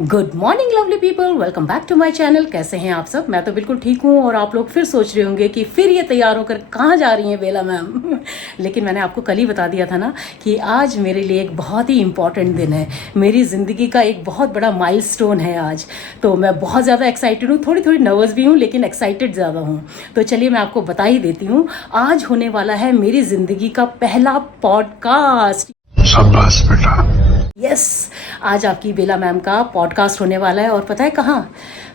Good morning lovely people, welcome back to my channel. कैसे हैं आप सब? मैं तो बिल्कुल ठीक हूँ और आप लोग फिर सोच रहे होंगे कि फिर ये तैयार होकर कहाँ जा रही हैं बेला मैम। लेकिन मैंने आपको कल ही बता दिया था ना कि आज मेरे लिए एक बहुत ही इम्पॉर्टेंट दिन है। मेरी ज़िंदगी का एक बहुत बड़ा माइलस्टोन है आज। तो मैं बहुत ज़्यादा एक्साइटेड हूँ, थोड़ी थोड़ी नर्वस भी हूँ, लेकिन एक्साइटेड ज़्यादा हूँ। तो चलिए मैं आपको बता ही देती हूँ, आज होने वाला है मेरी ज़िंदगी का पहला पॉडकास्ट। शाबाश बेटा। यस, आज आपकी बेला मैम का पॉडकास्ट होने वाला है। और पता है कहाँ?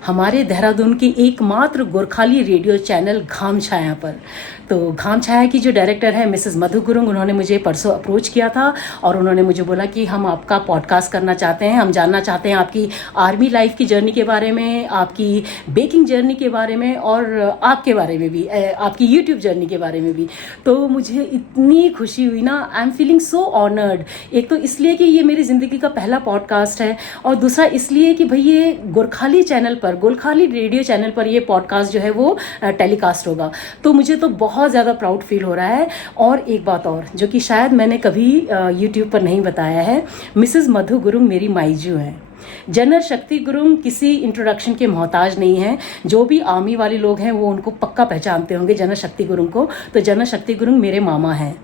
हमारे देहरादून की एकमात्र गोरखाली रेडियो चैनल घाम छाया पर। तो घाम छाया की जो डायरेक्टर है मिसेस मधु गुरुंग, उन्होंने मुझे परसों अप्रोच किया था और उन्होंने मुझे बोला कि हम आपका पॉडकास्ट करना चाहते हैं, हम जानना चाहते हैं आपकी आर्मी लाइफ की जर्नी के बारे में, आपकी बेकिंग जर्नी के बारे में और आपके बारे में भी, आपकी यूट्यूब जर्नी के बारे में भी। तो मुझे इतनी खुशी हुई ना, I am feeling so honoured. एक तो इसलिए कि ये मेरी ज़िंदगी का पहला पॉडकास्ट है और दूसरा इसलिए कि भाई ये गोरखाली चैनल पर, गोरखाली रेडियो चैनल पर ये पॉडकास्ट जो है वो टेलीकास्ट होगा। तो मुझे तो बहुत ज़्यादा प्राउड फील हो रहा है। और एक बात और जो कि शायद मैंने कभी यूट्यूब पर नहीं बताया है, मिसेस मधु गुरुंग मेरी माईजू हैं। जनरल शक्ति गुरुंग किसी इंट्रोडक्शन के मोहताज नहीं है। जो भी आर्मी वाले लोग हैं वो उनको पक्का पहचानते होंगे जनरल शक्ति गुरुंग को। तो जनरल शक्ति गुरुंग मेरे मामा हैं।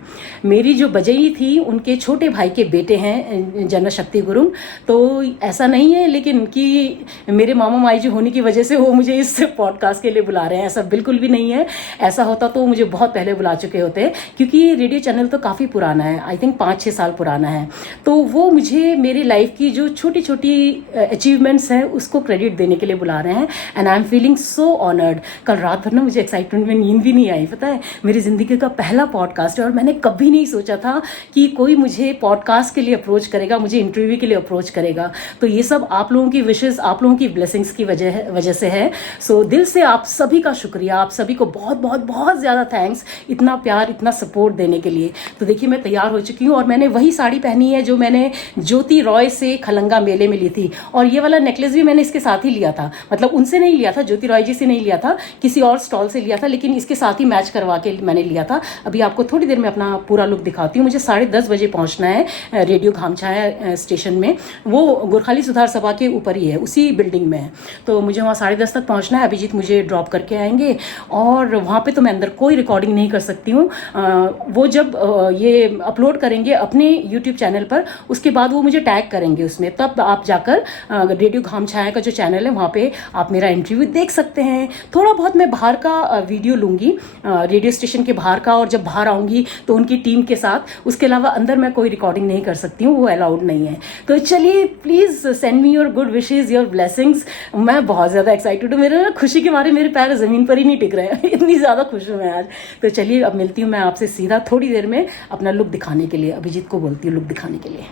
मेरी जो बजई थी उनके छोटे भाई के बेटे हैं जनरल शक्ति गुरुंग। तो ऐसा नहीं है लेकिन कि मेरे मामा माई जी होने की वजह से वो मुझे इस पॉडकास्ट के लिए बुला रहे हैं, ऐसा बिल्कुल भी नहीं है। ऐसा होता तो मुझे बहुत पहले बुला चुके होते, क्योंकि ये रेडियो चैनल तो काफ़ी पुराना है, आई थिंक 5-6 साल पुराना है। तो वो मुझे मेरी लाइफ की जो छोटी छोटी अचीवमेंट्स हैं उसको क्रेडिट देने के लिए बुला रहे हैं। And I am feeling so honoured. कल रात भर ना मुझे एक्साइटमेंट में नींद भी नहीं आई। पता है, मेरी ज़िंदगी का पहला पॉडकास्ट है और मैंने कभी नहीं सोचा था कि कोई मुझे पॉडकास्ट के लिए अप्रोच करेगा, मुझे इंटरव्यू के लिए अप्रोच करेगा। तो ये सब आप लोगों की विशेस, आप लोगों की ब्लेसिंग्स की वजह से है। सो दिल से आप सभी का शुक्रिया, आप सभी को बहुत बहुत बहुत ज़्यादा थैंक्स, इतना प्यार, इतना सपोर्ट देने के लिए। तो देखिए मैं तैयार हो चुकी हूँ और मैंने वही साड़ी पहनी है जो मैंने ज्योति रॉय से खलंगा मेले में ली थी। और ये वाला नेकलेस भी मैंने इसके साथ ही लिया था, मतलब उनसे नहीं लिया था, ज्योति रॉय जी से नहीं लिया था, किसी और स्टॉल से लिया था, लेकिन इसके साथ ही मैच करवा के मैंने लिया था। अभी आपको थोड़ी देर में अपना पूरा लुक दिखाती हूँ। मुझे 10:30 बजे पहुँचना है रेडियो घाम छाया स्टेशन में। वो गोरखाली सुधार सभा के ऊपर ही है, उसी बिल्डिंग में है। तो मुझे वहाँ 10:30 तक पहुँचना है। अभिजीत मुझे ड्रॉप करके आएंगे और वहाँ पर तो मैं अंदर कोई रिकॉर्डिंग नहीं कर सकती हूँ। वो जब ये अपलोड करेंगे अपने यूट्यूब चैनल पर, उसके बाद वो मुझे टैग करेंगे उसमें, तब आप जाकर रेडियो घाम छाया का जो चैनल है वहाँ पे आप मेरा इंटरव्यू देख सकते हैं। थोड़ा बहुत मैं बाहर का वीडियो लूँगी, रेडियो स्टेशन के बाहर का, और जब बाहर आऊँगी तो उनकी टीम के साथ। उसके अलावा अंदर मैं कोई रिकॉर्डिंग नहीं कर सकती हूँ, वो अलाउड नहीं है। तो चलिए please send me your good wishes, your blessings. मैं बहुत ज़्यादा एक्साइटेड हूँ, मेरे खुशी के मारे मेरे पैर ज़मीन पर ही नहीं टिक रहे हैं, इतनी ज़्यादा खुश हूँ मैं आज। तो चलिए अब मिलती हूँ मैं आपसे सीधा थोड़ी देर में अपना लुक दिखाने के लिए। अभिजीत को बोलती हूँ लुक दिखाने के लिए।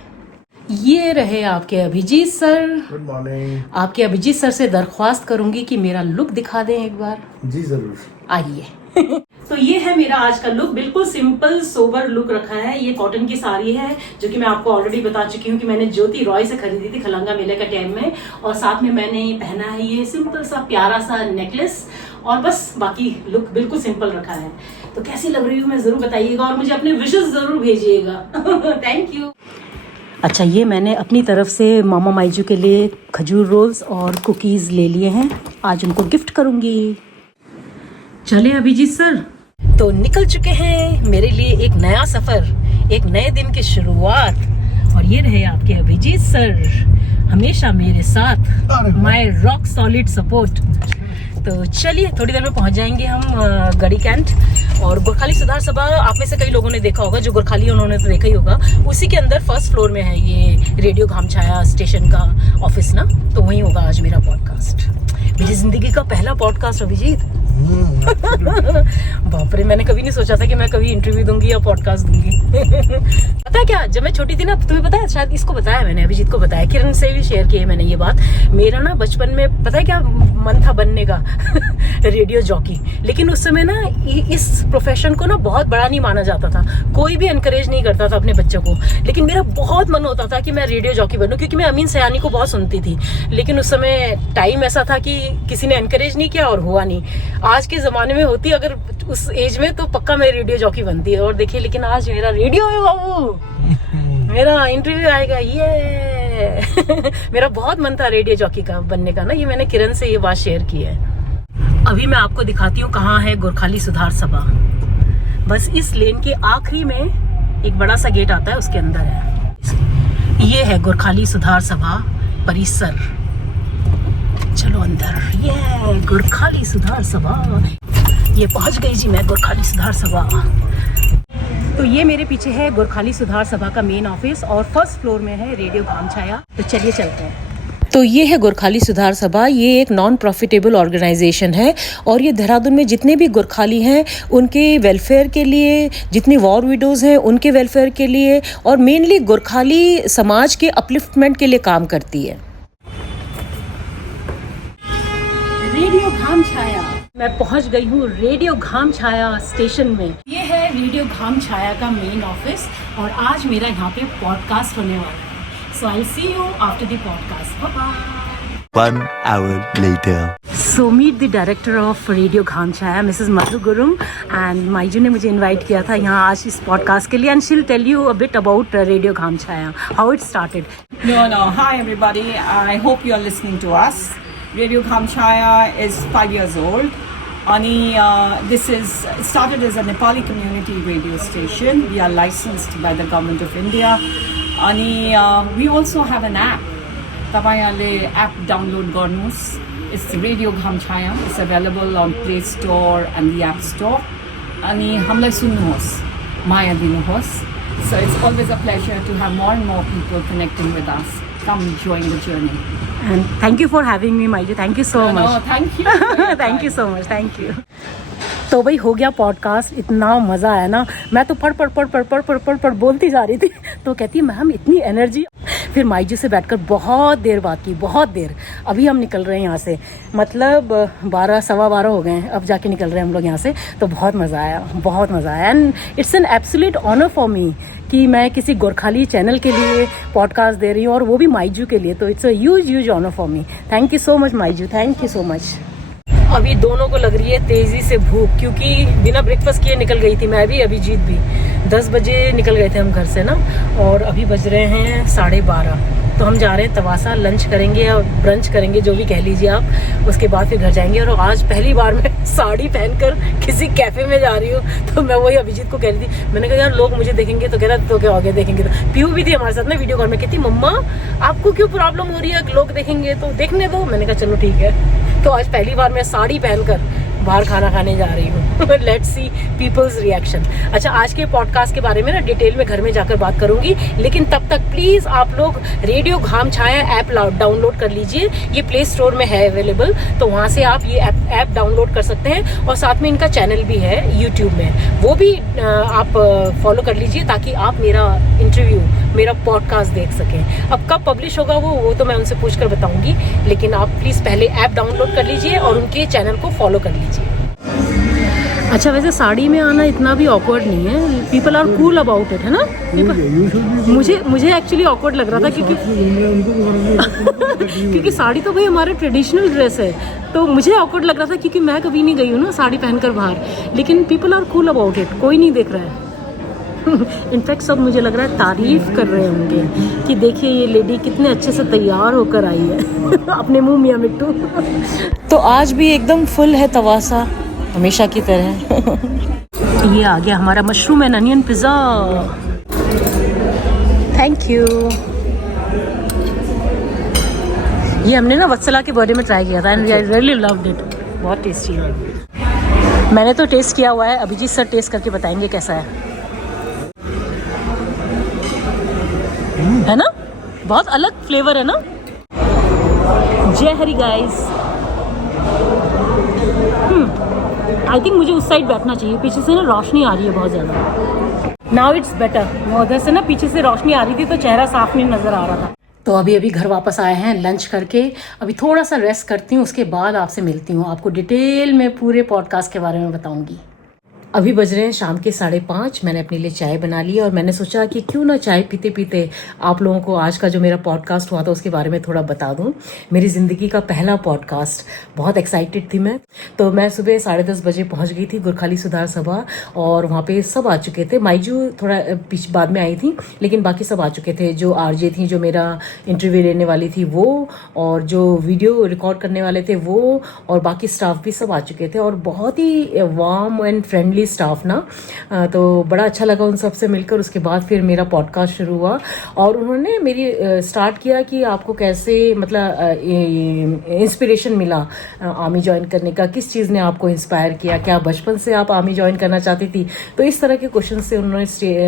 ये रहे आपके अभिजीत सर। Good morning. आपके अभिजीत सर से दरख्वास्त करूंगी कि मेरा लुक दिखा दें एक बार। जी जरूर। आइए। तो ये है मेरा आज का लुक, बिल्कुल सिंपल सोबर लुक रखा है। ये कॉटन की साड़ी है जो कि मैं आपको ऑलरेडी बता चुकी हूँ कि मैंने ज्योति रॉय से खरीदी थी खलंगा मेले का टाइम में। और साथ में मैंने पहना है ये सिंपल सा प्यारा सा नेकलेस, और बस बाकी लुक बिल्कुल सिंपल रखा है। तो कैसी लग रही हूँ मैं जरूर बताइएगा और मुझे अपने विशेस जरूर भेजिएगा। Thank you. अच्छा, ये मैंने अपनी तरफ से मामा माईजू के लिए खजूर रोल्स और कुकीज़ ले लिए हैं, आज उनको गिफ्ट करूँगी। चले अभिजीत सर, तो निकल चुके हैं मेरे लिए एक नया सफ़र, एक नए दिन की शुरुआत। और ये रहे आपके अभिजीत सर, हमेशा मेरे साथ, माय रॉक सॉलिड सपोर्ट। तो चलिए थोड़ी देर में पहुंच जाएंगे हम गढ़ी कैंट। और गोरखाली सुधार सभा आप में से कई लोगों ने देखा होगा, जो गोरखाली उन्होंने तो देखा ही होगा। उसी के अंदर फर्स्ट फ्लोर में है ये रेडियो घाम छाया स्टेशन का ऑफिस ना, तो वहीं होगा आज मेरा पॉडकास्ट, मेरी जिंदगी का पहला पॉडकास्ट। अभिजीत बाप रे, मैंने कभी नहीं सोचा था कि मैं कभी इंटरव्यू दूंगी या पॉडकास्ट दूंगी। पता है क्या, जब मैं छोटी थी ना, तुम्हें पता है, शायद इसको बताया मैंने, अभिजीत को बताया, किरण से भी शेयर की है मैंने ये बात। मेरा ना बचपन में पता है क्या मन था बनने का रेडियो जॉकी। लेकिन उस समय ना इस प्रोफेशन को ना बहुत बड़ा नहीं माना जाता था, कोई भी एनकरेज नहीं करता था अपने बच्चों को। लेकिन मेरा बहुत मन होता था कि मैं रेडियो जॉकी बनूं, क्योंकि मैं अमीन सयानी को बहुत सुनती थी। लेकिन उस समय टाइम ऐसा था कि किसी ने एनकरेज नहीं किया और हुआ नहीं। आज के जमाने में होती अगर उस एज में, तो पक्का मैं रेडियो जॉकी बनती है। और देखिए, लेकिन आज मेरा रेडियो है बाबू, मेरा इंटरव्यू आएगा। ये मेरा बहुत मन था रेडियो जॉकी का बनने का ना, ये मैंने किरण से ये बात शेयर की है। अभी मैं आपको दिखाती हूँ कहाँ है गोरखाली सुधार सभा। बस इस लेन के आखिरी में एक बड़ा सा गेट आता है, उसके अंदर है। ये है गोरखाली सुधार सभा परिसर। चलो अंदर। ये गोरखाली सुधार सभा, ये पहुंच गई जी मैं गोरखाली सुधार सभा। तो ये मेरे पीछे है गोरखाली सुधार सभा का मेन ऑफिस और फर्स्ट फ्लोर में है रेडियो घामछाया। तो चलिए चलते हैं। तो ये है गोरखाली सुधार सभा। ये एक नॉन प्रॉफिटेबल ऑर्गेनाइजेशन है और ये देहरादून में जितने भी गोरखाली हैं उनके वेलफेयर के लिए, जितनी वॉर विडोज़ हैं उनके वेलफेयर के लिए और मेनली गोरखाली समाज के अपलिफ्टमेंट के लिए काम करती है। रेडियो घामछाया, मैं पहुंच गई हूँ रेडियो घामछाया स्टेशन में। ये है रेडियो घामछाया का मेन ऑफिस और आज मेरा यहाँ पे पॉडकास्ट होने वाला है। So I'll see you after the podcast. Bye-bye. 1 hour later. So meet the director of Radio Ghamchaya, Mrs. Madhu Gurum, and माइजू ने मुझे इनवाइट किया था यहाँ आज इस पॉडकास्ट के लिए, and she'll tell you a bit about Radio Ghamchaya, how it started. No. Hi, everybody. I hope you are listening to us. Radio Ghamchaya is 5 years old. This is started as a Nepali community radio station. We are licensed by the government of India. We also have an app. तपाईंहरूले app download गर्नुहोस्. It's Radio Ghamchaya. It's available on Play Store and the App Store. अनि हामीलाई सुन्नुहोस्, माया दिनुहोस्. So it's always a pleasure to have more and more people connecting with us. Come join the journey. And thank you for having me, माइजू. Thank you so much. No, thank you. Thank you so much. Thank you. तो भाई हो गया podcast, इतना मज़ा आया ना, मैं तो पढ़ बोलती जा रही थी। तो कहती मैम इतनी एनर्जी। फिर माइजू से बैठकर बहुत देर बात की, बहुत देर। अभी हम निकल रहे हैं यहाँ से, मतलब 12 सवा 12 हो गए हैं, अब जाके निकल रहे हैं हम लोग यहाँ से। तो बहुत मज़ा आया, बहुत मज़ा आया। And it's an absolute honour for me कि मैं किसी गोरखाली चैनल के लिए पॉडकास्ट दे रही हूँ और वो भी माइजू के लिए। तो it's a huge honour for me. Thank you so much माइजू, थैंक यू सो मच। अभी दोनों को लग रही है तेज़ी से भूख, क्योंकि बिना ब्रेकफास्ट किए निकल गई थी मैं भी, अभिजीत भी। 10 बजे निकल गए थे हम घर से ना, और अभी बज रहे हैं 12:30। तो हम जा रहे हैं तवासा, लंच करेंगे या ब्रंच करेंगे, जो भी कह लीजिए आप। उसके बाद फिर घर जाएंगे। और आज पहली बार मैं साड़ी पहनकर किसी कैफ़े में जा रही हूँ। तो मैं वही अभिजीत को कह रही थी, मैंने कहा यार लोग मुझे देखेंगे तो कह रहा तो क्या हो गया देखेंगे। तो पीयू भी थी हमारे साथ ना वीडियो कॉल में, कहती मम्मा आपको क्यों प्रॉब्लम हो रही है, लोग देखेंगे तो देखने दो। मैंने कहा चलो ठीक है। तो आज पहली बार मैं साड़ी पहनकर बाहर खाना खाने जा रही हूँ। Let's see people's reaction. अच्छा, आज के पॉडकास्ट के बारे में ना डिटेल में घर में जाकर बात करूंगी, लेकिन तब तक प्लीज़ आप लोग रेडियो घामछाया ऐप डाउनलोड कर लीजिए। ये प्ले स्टोर में है अवेलेबल, तो वहाँ से आप ये ऐप डाउनलोड कर सकते हैं। और साथ में इनका चैनल भी है यूट्यूब में, वो भी आप फॉलो कर लीजिए, ताकि आप मेरा इंटरव्यू, मेरा पॉडकास्ट देख सकें। अब कब पब्लिश होगा वो तो मैं उनसे पूछ कर बताऊँगी, लेकिन आप प्लीज़ पहले ऐप डाउनलोड कर लीजिए और उनके चैनल को फॉलो कर लीजिए। अच्छा, वैसे साड़ी में आना इतना भी ऑकवर्ड नहीं है, people are cool about it, है ना? मुझे एक्चुअली ऑकवर्ड लग रहा था क्योंकि साड़ी तो भाई हमारा ट्रेडिशनल ड्रेस है, तो मुझे ऑकवर्ड लग रहा था क्योंकि मैं कभी नहीं गई हूँ ना साड़ी पहनकर बाहर। लेकिन people are cool about it, कोई नहीं देख रहा है। इनफैक्ट सब मुझे लग रहा है तारीफ कर रहे होंगे कि देखिए ये लेडी कितने अच्छे से तैयार होकर आई है। अपने मुंह मियां मिट्टू। तो आज भी एकदम फुल है तवासा, हमेशा की तरह। ये आ गया हमारा mushroom and onion pizza. Thank you. ये हमने ना वत्सला के बर्थडे में ट्राई किया था and I really loved it, बहुत टेस्टी है। मैंने तो टेस्ट किया हुआ है, अभिजीत सर टेस्ट करके बताएंगे कैसा है ना? बहुत अलग फ्लेवर है ना? जय हरि गाइस। आई थिंक मुझे उस साइड बैठना चाहिए, पीछे से ना रोशनी आ रही है बहुत ज़्यादा। Now it's better. उधर से ना पीछे से रोशनी आ रही थी तो चेहरा साफ नहीं नज़र आ रहा था। तो अभी घर वापस आए हैं लंच करके, अभी थोड़ा सा रेस्ट करती हूँ, उसके बाद आपसे मिलती हूँ, आपको डिटेल में पूरे पॉडकास्ट के बारे में बताऊँगी। अभी बज रहे हैं शाम के 5:30। मैंने अपने लिए चाय बना ली और मैंने सोचा कि क्यों ना चाय पीते पीते आप लोगों को आज का जो मेरा पॉडकास्ट हुआ था उसके बारे में थोड़ा बता दूं। मेरी ज़िंदगी का पहला पॉडकास्ट, बहुत एक्साइटेड थी मैं। तो मैं सुबह 10:30 बजे पहुंच गई थी गुरखाली सुधार सभा और वहाँ पे सब आ चुके थे। माइजू थोड़ा पीछे बाद में आई थी, लेकिन बाकी सब आ चुके थे। जो आरजे थी, जो मेरा इंटरव्यू लेने वाली थी वो, और जो वीडियो रिकॉर्ड करने वाले थे वो, और बाकी स्टाफ भी सब आ चुके थे। और बहुत ही वार्म एंड फ्रेंडली स्टाफ ना, तो बड़ा अच्छा लगा उन सब से मिलकर। उसके बाद फिर मेरा पॉडकास्ट शुरू हुआ और उन्होंने मेरी स्टार्ट किया कि आपको कैसे मतलब इंस्पिरेशन मिला आर्मी ज्वाइन करने का, किस चीज़ ने आपको इंस्पायर किया, क्या बचपन से आप आर्मी ज्वाइन करना चाहती थी। तो इस तरह के क्वेश्चन से उन्होंने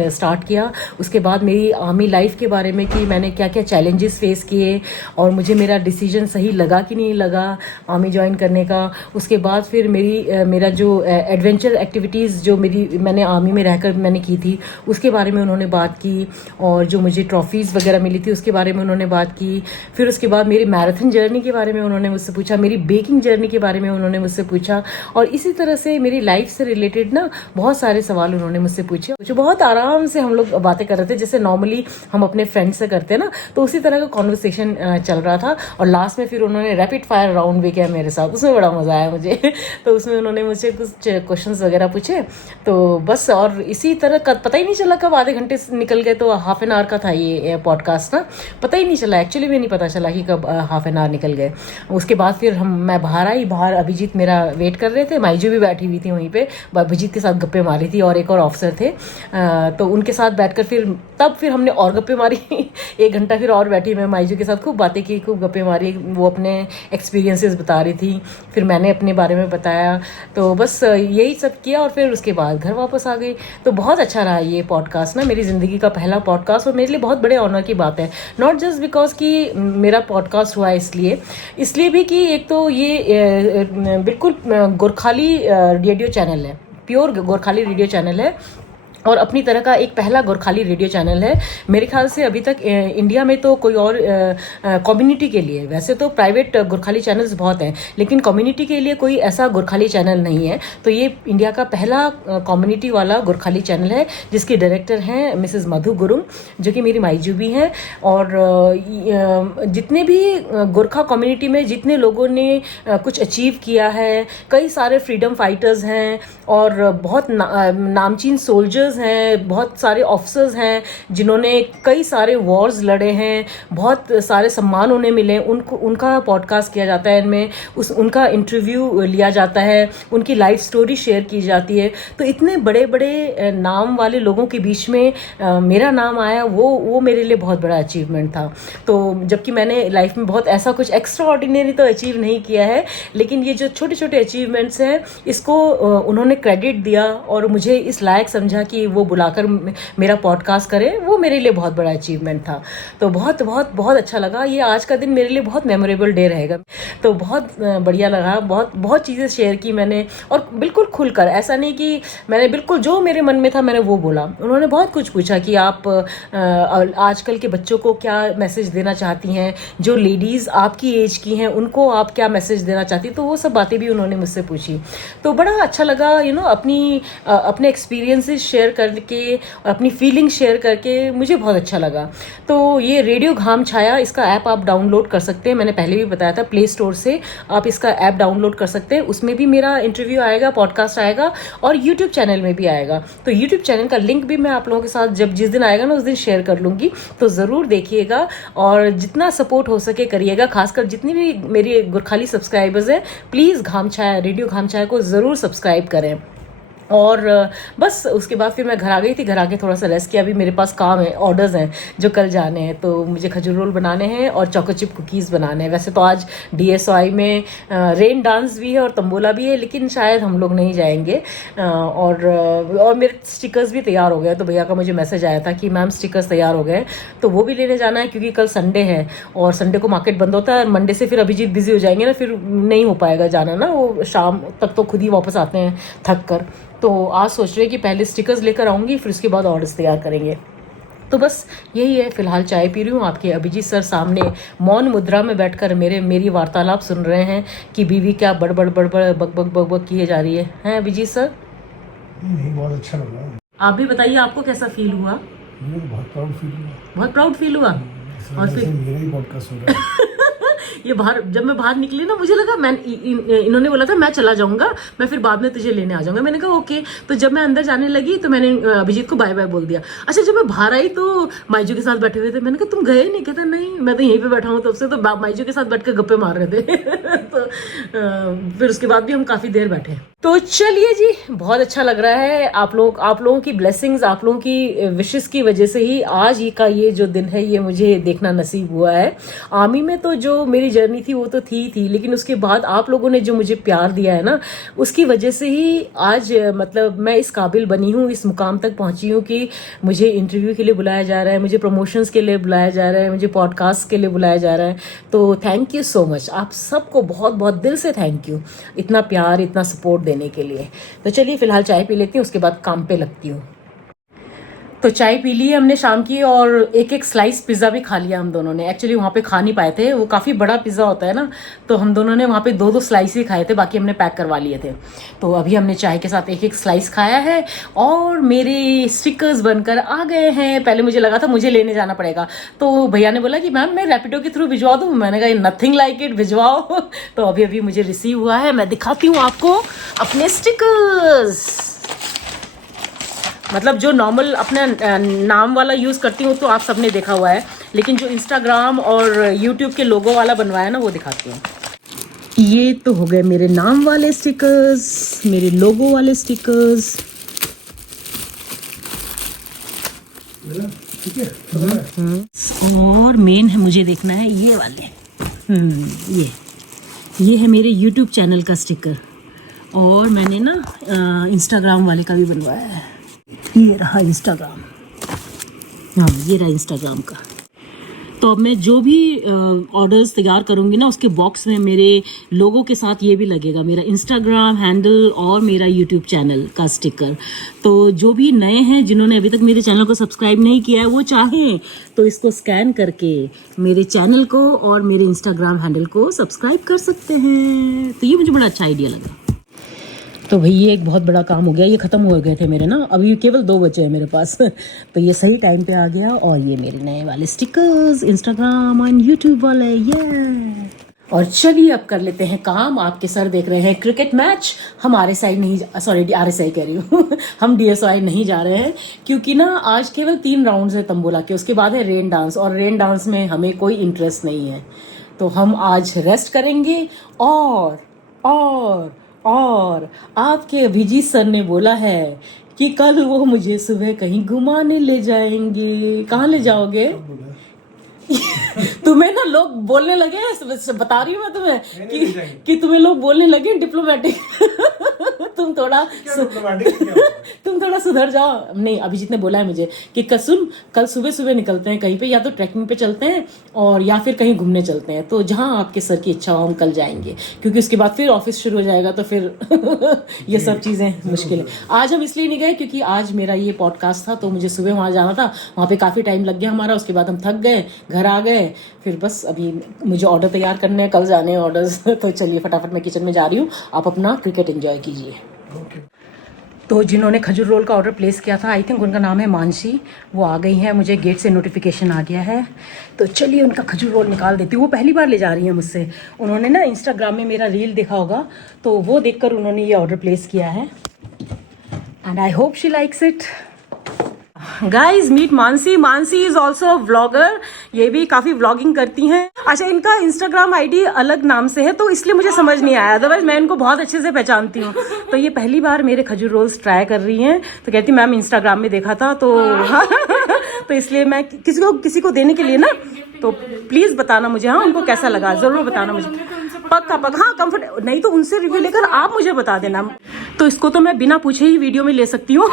स्टार्ट किया। उसके बाद मेरी आर्मी लाइफ के बारे में कि मैंने क्या क्या चैलेंजेस फेस किए और मुझे मेरा डिसीजन सही लगा कि नहीं लगा आर्मी ज्वाइन करने का। उसके बाद फिर मेरा जो एडवेंचर एक्टिविटीज़ जो मैंने आर्मी में रहकर मैंने की थी उसके बारे में उन्होंने बात की, और जो मुझे ट्रॉफीज़ वगैरह मिली थी उसके बारे में उन्होंने बात की। फिर उसके बाद मेरी मैराथन जर्नी के बारे में उन्होंने मुझसे पूछा, मेरी बेकिंग जर्नी के बारे में उन्होंने मुझसे पूछा, और इसी तरह से मेरी लाइफ से रिलेटेड ना बहुत सारे सवाल उन्होंने मुझसे पूछे। जो बहुत आराम से हम लोग बातें कर रहे थे, जैसे नॉर्मली हम अपने फ्रेंड से करते हैं ना, तो उसी तरह का कॉन्वर्सेशन चल रहा था। और लास्ट में फिर उन्होंने रैपिड फायर राउंड भी किया मेरे साथ, उसमें बड़ा मज़ा आया मुझे। तो उसमें उन्होंने मुझसे कुछ क्वेश्चंस वगैरह पूछे, तो बस। और इसी तरह का पता ही नहीं चला कब आधे घंटे निकल गए। तो हाफ एन आवर का था ये पॉडकास्ट ना, पता ही नहीं चला, एक्चुअली भी नहीं पता चला कि कब हाफ एन आवर निकल गए। उसके बाद फिर मैं बाहर आई, बाहर अभिजीत मेरा वेट कर रहे थे, माइजू भी बैठी हुई थी वहीं पे, अभिजीत के साथ गप्पे मारी थी और एक और ऑफिसर थे, तो उनके साथ बैठकर फिर हमने और गप्पे मारी। 1 घंटा फिर और बैठी मैं माइजू के साथ, खूब बातें की, खूब गप्पे मारी। वो अपने एक्सपीरियंसेस बता रही थी, फिर मैंने अपने बारे में बताया। तो बस यही सब किया और फिर उसके बाद घर वापस आ गई। तो बहुत अच्छा रहा ये पॉडकास्ट ना, मेरी ज़िंदगी का पहला पॉडकास्ट, और मेरे लिए बहुत बड़े ऑनर की बात है। नॉट जस्ट बिकॉज कि मेरा पॉडकास्ट हुआ है इसलिए भी कि एक तो ये बिल्कुल गोरखाली रेडियो चैनल है, प्योर गोरखाली रेडियो चैनल है, और अपनी तरह का एक पहला गोरखाली रेडियो चैनल है। मेरे ख्याल से अभी तक इंडिया में तो कोई और कम्युनिटी के लिए, वैसे तो प्राइवेट गोरखाली चैनल्स बहुत हैं, लेकिन कम्युनिटी के लिए कोई ऐसा गोरखाली चैनल नहीं है। तो ये इंडिया का पहला कम्युनिटी वाला गोरखाली चैनल है, जिसकी डायरेक्टर हैं मिसेस मधु गुरुंग, जो कि मेरी माईजू भी हैं। और जितने भी गोरखा कम्युनिटी में जितने लोगों ने कुछ अचीव किया है, कई सारे फ्रीडम फाइटर्स हैं और बहुत नामचीन सोल्जर्स हैं, बहुत सारे ऑफिसर्स हैं जिन्होंने कई सारे वॉर्स लड़े हैं, बहुत सारे सम्मान उन्हें मिले, उनका पॉडकास्ट किया जाता है। इनमें उनका इंटरव्यू लिया जाता है, उनकी लाइफ स्टोरी शेयर की जाती है। तो इतने बड़े बड़े नाम वाले लोगों के बीच में मेरा नाम आया, वो मेरे लिए बहुत बड़ा अचीवमेंट था। तो जबकि मैंने लाइफ में बहुत ऐसा कुछ एक्स्ट्रा ऑर्डिनरी तो अचीव नहीं किया है, लेकिन ये जो छोटे छोटे अचीवमेंट्स हैं इसको उन्होंने क्रेडिट दिया और मुझे इस लायक समझा कि वो बुलाकर मेरा पॉडकास्ट करें, वो मेरे लिए बहुत बड़ा अचीवमेंट था। तो बहुत बहुत बहुत अच्छा लगा। ये आज का दिन मेरे लिए बहुत मेमोरेबल डे रहेगा। तो बहुत बढ़िया लगा, बहुत बहुत चीज़ें शेयर की मैंने, और बिल्कुल खुलकर, ऐसा नहीं कि मैंने बिल्कुल जो मेरे मन में था मैंने वो बोला। उन्होंने बहुत कुछ पूछा कि आप आजकल के बच्चों को क्या मैसेज देना चाहती हैं, जो लेडीज़ आपकी एज की हैं उनको आप क्या मैसेज देना चाहती, तो वो सब बातें भी उन्होंने मुझसे पूछी। तो बड़ा अच्छा लगा, अपने एक्सपीरियंसेस शेयर करके और अपनी फीलिंग शेयर करके मुझे बहुत अच्छा लगा। तो ये रेडियो घाम छाया, इसका ऐप आप डाउनलोड कर सकते हैं। मैंने पहले भी बताया था, प्ले स्टोर से आप इसका ऐप डाउनलोड कर सकते हैं। उसमें भी मेरा इंटरव्यू आएगा, पॉडकास्ट आएगा, और यूट्यूब चैनल में भी आएगा। तो यूट्यूब चैनल का लिंक भी मैं आप लोगों के साथ जिस दिन आएगा ना उस दिन शेयर कर लूँगी। तो ज़रूर देखिएगा और जितना सपोर्ट हो सके करिएगा। खासकर जितनी भी मेरी गोरखाली सब्सक्राइबर्स हैं, प्लीज़ घाम छाया, रेडियो घाम छाया को ज़रूर सब्सक्राइब करें। और बस उसके बाद फिर मैं घर आ गई थी। घर आके थोड़ा सा रेस्ट किया। अभी मेरे पास काम है, ऑर्डर्स हैं जो कल जाने हैं। तो मुझे खजूर रोल बनाने हैं और चोको चिप कुकीज़ बनाने हैं। वैसे तो आज DSOI में रेन डांस भी है और तंबोला भी है, लेकिन शायद हम लोग नहीं जाएंगे। और मेरे स्टिकर्स भी तैयार हो गए। तो भैया का मुझे मैसेज आया था कि मैम स्टिकर्स तैयार हो गए, तो वो भी लेने जाना है, क्योंकि कल संडे है और संडे को मार्केट बंद होता है। मंडे से फिर अभिजीत बिजी हो जाएंगे ना, फिर नहीं हो पाएगा जाना ना, वो शाम तक तो खुद ही वापस आते हैं थक कर। तो आज सोच रहे हैं कि पहले स्टिकर्स लेकर आऊँगी, फिर उसके बाद ऑर्डर्स तैयार करेंगे। तो बस यही है। फिलहाल चाय पी रही हूँ। आपके अभिजीत सर सामने मौन मुद्रा में बैठकर मेरी वार्तालाप सुन रहे हैं कि बीवी क्या बड़बड़ बक बक बक बक किए जा रही है। हैं अभिजीत सर? नहीं, बहुत अच्छा लगा। आप भी बताइए, आपको कैसा फील हुआ? मुझे तो बहुत प्राउड फील हुआ। बहुत प्राउड फील हुआ। और फिर मेरा ही पॉडकास्ट हो रहा है। ये जब मैं बाहर निकली ना, मुझे लगा इन्होंने बोला था मैं चला जाऊंगा, मैं फिर बाद में तुझे लेने आ जाऊंगा। मैंने कहा ओके। तो जब मैं अंदर जाने लगी तो मैंने अभिजीत को बाय बाय बोल दिया। अच्छा, जब मैं बाहर आई तो माइजू के साथ बैठे हुए थे। मैंने कहा तुम गए नहीं? कहता नहीं, मैं तो यहीं पे बैठा हूँ तब से। तो माइजू के साथ बैठ कर गप्पे मार रहे थे। तो फिर उसके बाद भी हम काफी देर बैठे। तो चलिए जी, बहुत अच्छा लग रहा है। आप लोगों की ब्लेसिंग्स, आप लोगों की विशेस की वजह से ही आज ये जो दिन है ये मुझे देखना नसीब हुआ है। आर्मी में तो जो मेरी जर्नी थी वो तो थी, लेकिन उसके बाद आप लोगों ने जो मुझे प्यार दिया है ना, उसकी वजह से ही आज मतलब मैं इस काबिल बनी हूँ, इस मुकाम तक पहुंची हूँ कि मुझे इंटरव्यू के लिए बुलाया जा रहा है, मुझे प्रमोशंस के लिए बुलाया जा रहा है, मुझे पॉडकास्ट के लिए बुलाया जा रहा है। तो थैंक यू सो मच, आप सबको बहुत बहुत दिल से थैंक यू, इतना प्यार, इतना सपोर्ट देने के लिए। तो चलिए फिलहाल चाय पी लेती हूँ, उसके बाद काम पे लगती हूँ। तो चाय पी ली हमने शाम की, और एक स्लाइस पिज़्ज़ा भी खा लिया हम दोनों ने। एक्चुअली वहाँ पे खा नहीं पाए थे, वो काफ़ी बड़ा पिज़्ज़ा होता है ना, तो हम दोनों ने वहाँ पे 2-2 स्लाइस ही खाए थे, बाकी हमने पैक करवा लिए थे। तो अभी हमने चाय के साथ एक स्लाइस खाया है, और मेरे स्टिकर्स बनकर आ गए हैं। पहले मुझे लगा था मुझे लेने जाना पड़ेगा, तो भैया ने बोला कि मैम मैं रैपिडो के थ्रू भिजवा दूँ। मैंने कहा नथिंग लाइक इट, भिजवाओ। तो अभी मुझे रिसीव हुआ है, मैं दिखाती हूँ आपको अपने स्टिकर्स। मतलब जो नॉर्मल अपना नाम वाला यूज़ करती हूँ तो आप सबने देखा हुआ है, लेकिन जो इंस्टाग्राम और यूट्यूब के लोगो वाला बनवाया ना, वो दिखाती हूँ। ये तो हो गए मेरे नाम वाले स्टिकर्स, मेरे लोगो वाले स्टिकर्स। ठीक है। और मेन है, मुझे देखना है ये वाले। ये है मेरे यूट्यूब चैनल का स्टिकर, और मैंने ना इंस्टाग्राम वाले का भी बनवाया है। ये रहा इंस्टाग्राम, हाँ ये रहा इंस्टाग्राम का। तो अब मैं जो भी ऑर्डर्स तैयार करूँगी ना, उसके बॉक्स में मेरे लोगों के साथ ये भी लगेगा, मेरा इंस्टाग्राम हैंडल और मेरा यूट्यूब चैनल का स्टिकर। तो जो भी नए हैं, जिन्होंने अभी तक मेरे चैनल को सब्सक्राइब नहीं किया है, वो चाहें तो इसको स्कैन करके मेरे चैनल को और मेरे इंस्टाग्राम हैंडल को सब्सक्राइब कर सकते हैं। तो ये मुझे बड़ा अच्छा आइडिया लगा। तो भाई ये एक बहुत बड़ा काम हो गया, ये ख़त्म हो गए थे मेरे ना, अभी केवल 2 बचे हैं मेरे पास। तो ये सही टाइम पे आ गया, और ये मेरे नए वाले स्टिकर्स इंस्टाग्राम और यूट्यूब वाले, ये। और चलिए अब कर लेते हैं काम। आपके सर देख रहे हैं क्रिकेट मैच, हम RSI नहीं, सॉरी RSI कह रही हूँ हम DSI नहीं जा रहे हैं, क्योंकि ना आज केवल 3 राउंड्स है तंबोला के, उसके बाद है रेन डांस, और रेन डांस में हमें कोई इंटरेस्ट नहीं है। तो हम आज रेस्ट करेंगे, और आपके अभिजीत सर ने बोला है कि कल वो मुझे सुबह कहीं घुमाने ले जाएंगे। कहाँ ले जाओगे? तुम्हें ना लोग बोलने लगे, बता रही हूँ मैं तुम्हें कि तुम्हें लोग बोलने लगे डिप्लोमेटिक। तुम थोड़ा सुधर जाओ। नहीं, अभिजीत ने बोला है मुझे कि कल सुबह निकलते हैं कहीं पे, या तो ट्रैकिंग पे चलते हैं और या फिर कहीं घूमने चलते हैं। तो जहां आपके सर की इच्छा हो हम कल जाएंगे, क्योंकि उसके बाद फिर ऑफिस शुरू हो जाएगा, तो फिर ये सब चीजें मुश्किल है। आज हम इसलिए नहीं गए क्योंकि आज मेरा ये पॉडकास्ट था, तो मुझे सुबह वहां जाना था, वहां पे काफी टाइम लग गया हमारा। उसके बाद हम थक गए, घर आ गए, फिर बस अभी मुझे ऑर्डर तैयार करने हैं, कल जाने हैं ऑर्डर्स। तो चलिए फटाफट मैं किचन में जा रही हूँ, आप अपना क्रिकेट एंजॉय कीजिए। तो जिन्होंने खजूर रोल का ऑर्डर प्लेस किया था, आई थिंक उनका नाम है मानसी, वो आ गई हैं, मुझे गेट से नोटिफिकेशन आ गया है। तो चलिए उनका खजूर रोल निकाल देती हूँ। वो पहली बार ले जा रही हैं मुझसे, उन्होंने ना इंस्टाग्राम में मेरा रील देखा होगा, तो वो देखकर उन्होंने ये ऑर्डर प्लेस किया है, and I hope she likes it. Guys meet Mansi is also vlogger, ये भी काफी व्लॉगिंग करती हैं। अच्छा, इनका इंस्टाग्राम आईडी अलग नाम से है, तो इसलिए मुझे समझ नहीं आया, अदरवाइज मैं इनको बहुत अच्छे से पहचानती हूँ। तो ये पहली बार मेरे खजूर रोल्स ट्राई कर रही हैं, तो कहती मैम इंस्टाग्राम में देखा था, तो तो इसलिए मैं किसी को देने के लिए ना, तो प्लीज बताना मुझे, हाँ उनको कैसा लगा जरूर बताना मुझे, पक्का हाँ कंफर्ट नहीं तो उनसे रिव्यू लेकर आप मुझे बता देना। तो इसको तो मैं बिना पूछे ही वीडियो में ले सकती हूँ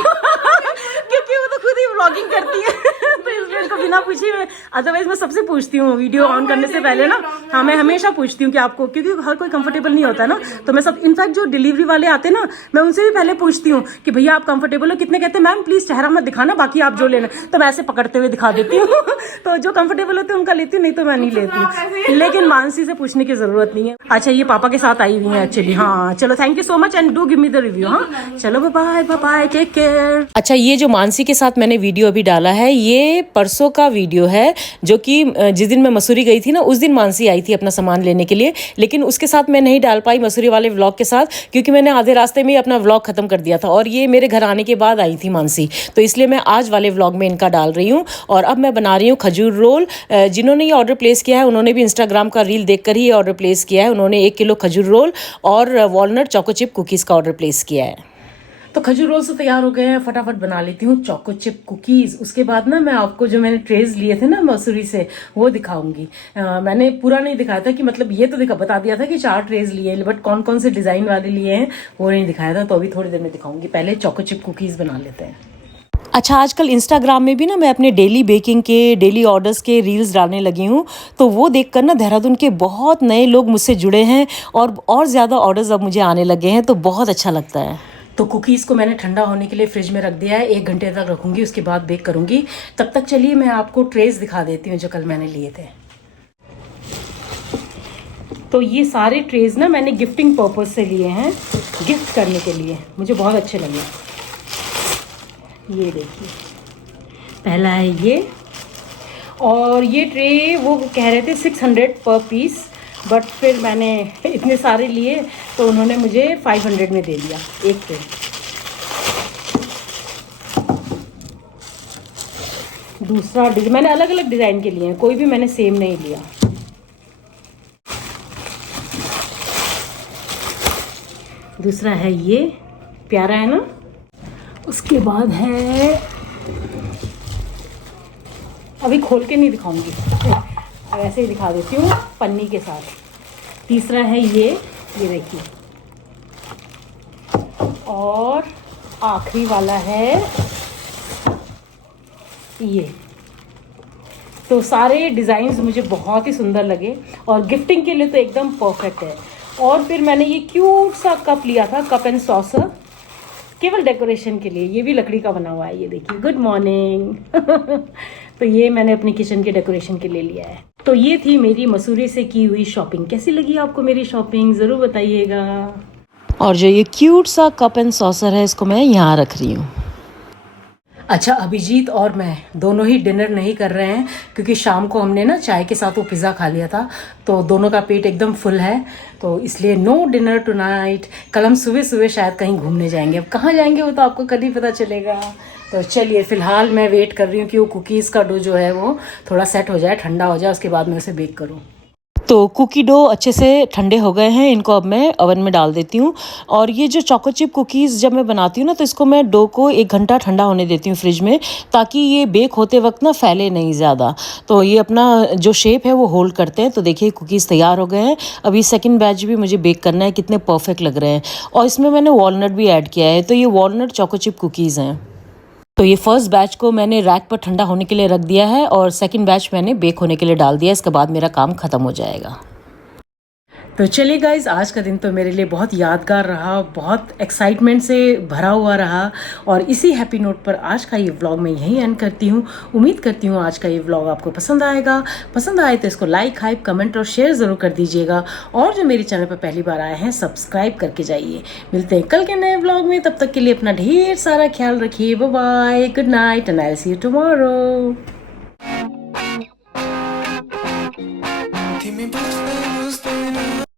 क्योंकि वो तो खुद ही व्लॉगिंग करती है तो इसलिए इनको बिना पूछी, अदरवाइज मैं सबसे पूछती हूँ वीडियो ऑन करने से पहले ना। हाँ, मैं हमेशा पूछती हूँ कि आपको, क्योंकि हर कोई कंफर्टेबल नहीं होता ना, तो मैं सब, इनफैक्ट जो डिलीवरी वाले आते हैं ना, मैं उनसे भी पहले पूछती हूँ कि भैया आप कंफर्टेबल हो? कितने कहते हैं मैम प्लीज चेहरा मत दिखाना, बाकी आप जो लेना, तो मैं ऐसे पकड़ते हुए दिखा देती हूँ तो जो कंफर्टेबल होते हैं उनका लेती हूँ, नहीं तो मैं नहीं लेती, लेकिन मानसी से पूछने की जरूरत नहीं है। अच्छा, ये पापा के साथ आई हुई है एक्चुअली। हाँ चलो, thank you so much and do give me the review. हाँ चलो, bye bye bye, take care. अच्छा, ये जो मानसी के साथ मैंने वीडियो अभी डाला है, ये परसों का वीडियो है, जो कि जिस दिन मैं मसूरी गई थी ना, उस दिन मानसी आई थी अपना सामान लेने के लिए, लेकिन उसके साथ मैं नहीं डाल पाई मसूरी वाले व्लॉग के साथ, क्योंकि मैंने आधे रास्ते में ही अपना व्लॉग खत्म कर दिया था, और ये मेरे घर आने के बाद आई थी मानसी, तो इसलिए मैं आज वाले व्लॉग में इनका डाल रही हूँ। और अब मैं बना रही हूँ खजूर रोल। जिन्होंने ये ऑर्डर प्लेस किया है उन्होंने भी इंस्टाग्राम का रील देखकर ही ये ऑर्डर प्लेस किया है। उन्होंने 1 किलो खजूर रोल और वॉलनट चोको चिप कुकीज़ का ऑर्डर प्लेस किया है। तो खजूर रोल से तैयार हो गए हैं, फटाफट बना लेती हूँ चोको चिप कुकीज़। उसके बाद ना मैं आपको जो मैंने ट्रेज लिए थे ना मसूरी से, वो दिखाऊंगी। मैंने पूरा नहीं दिखाया था, कि मतलब ये तो बता दिया था कि 4 ट्रेज लिए, बट कौन कौन से डिज़ाइन वाले लिए हैं वो नहीं दिखाया था, तो अभी थोड़ी देर में दिखाऊंगी। पहले चोको चिप कुकीज़ बना लेते हैं। अच्छा, आजकल इंस्टाग्राम में भी ना मैं अपने डेली बेकिंग के, डेली ऑर्डर्स के रील्स डालने लगी हूँ, तो वो देखकर ना देहरादून के बहुत नए लोग मुझसे जुड़े हैं, और ज़्यादा ऑर्डर्स अब मुझे आने लगे हैं, तो बहुत अच्छा लगता है। तो कुकीज़ को मैंने ठंडा होने के लिए फ्रिज में रख दिया है, 1 घंटे तक रखूँगी, उसके बाद बेक करूँगी। तब तक चलिए मैं आपको ट्रेस दिखा देती हूँ जो कल मैंने लिए थे। तो ये सारे ट्रेज ना मैंने गिफ्टिंग पर्पज़ से लिए हैं, गिफ्ट करने के लिए, मुझे बहुत अच्छे लगे। ये देखिए, पहला है ये, और ये ट्रे वो कह रहे थे 600 पर पीस, बट फिर मैंने इतने सारे लिए तो उन्होंने मुझे 500 में दे दिया एक ट्रे। दूसरा मैंने अलग अलग डिज़ाइन के लिए हैं, कोई भी मैंने सेम नहीं लिया। दूसरा है ये, प्यारा है ना। उसके बाद है, अभी खोल के नहीं दिखाऊंगी, अब ऐसे ही दिखा देती हूँ पन्नी के साथ। तीसरा है ये देखिए, और आखिरी वाला है ये। तो सारे डिज़ाइंस मुझे बहुत ही सुंदर लगे, और गिफ्टिंग के लिए तो एकदम परफेक्ट है। और फिर मैंने ये क्यूट सा कप लिया था, कप एंड सॉसर, केवल डेकोरेशन के लिए। ये भी लकड़ी का बना हुआ है, ये देखिए, गुड मॉर्निंग तो ये मैंने अपनी किचन के डेकोरेशन के लिए लिया है। तो ये थी मेरी मसूरी से की हुई शॉपिंग। कैसी लगी आपको मेरी शॉपिंग, ज़रूर बताइएगा। और जो ये क्यूट सा कप एंड सॉसर है, इसको मैं यहाँ रख रही हूँ। अच्छा, अभिजीत और मैं दोनों ही डिनर नहीं कर रहे हैं, क्योंकि शाम को हमने ना चाय के साथ वो पिज़्ज़ा खा लिया था, तो दोनों का पेट एकदम फुल है, तो इसलिए नो डिनर टुनाइट। कल हम सुबह सुबह शायद कहीं घूमने जाएंगे, अब कहाँ जाएंगे वो तो आपको कल ही पता चलेगा। तो चलिए, फ़िलहाल मैं वेट कर रही हूँ कि वो कुकीज़ का डो जो है वो थोड़ा सेट हो जाए, ठंडा हो जाए, उसके बाद मैं उसे बेक करूँ। तो कुकी डो अच्छे से ठंडे हो गए हैं, इनको अब मैं ओवन में डाल देती हूँ। और ये जो चोको चिप कुकीज़ जब मैं बनाती हूँ ना, तो इसको मैं डो को 1 घंटा ठंडा होने देती हूँ फ्रिज में, ताकि ये बेक होते वक्त ना फैले नहीं ज़्यादा, तो ये अपना जो शेप है वो होल्ड करते हैं। तो देखिए, कुकीज़ तैयार हो गए हैं। अभी सेकंड बैच भी मुझे बेक करना है, कितने परफेक्ट लग रहे हैं। और इसमें मैंने वॉलनट भी ऐड किया है, तो ये वॉलनट चोको चिप कुकीज़ हैं। तो ये फर्स्ट बैच को मैंने रैक पर ठंडा होने के लिए रख दिया है, और सेकंड बैच मैंने बेक होने के लिए डाल दिया। इसके बाद मेरा काम ख़त्म हो जाएगा। तो चलिए गाइज़, आज का दिन तो मेरे लिए बहुत यादगार रहा, बहुत एक्साइटमेंट से भरा हुआ रहा, और इसी हैप्पी नोट पर आज का ये व्लॉग मैं यहीं एंड करती हूँ। उम्मीद करती हूँ आज का ये व्लॉग आपको पसंद आएगा। पसंद आए तो इसको लाइक, हाइप, कमेंट और शेयर ज़रूर कर दीजिएगा, और जो मेरे चैनल पर पहली बार आए हैं सब्सक्राइब करके जाइए। मिलते हैं कल के नए व्लॉग में, तब तक के लिए अपना ढेर सारा ख्याल रखिए। Bye bye, good night and I will see you tomorrow.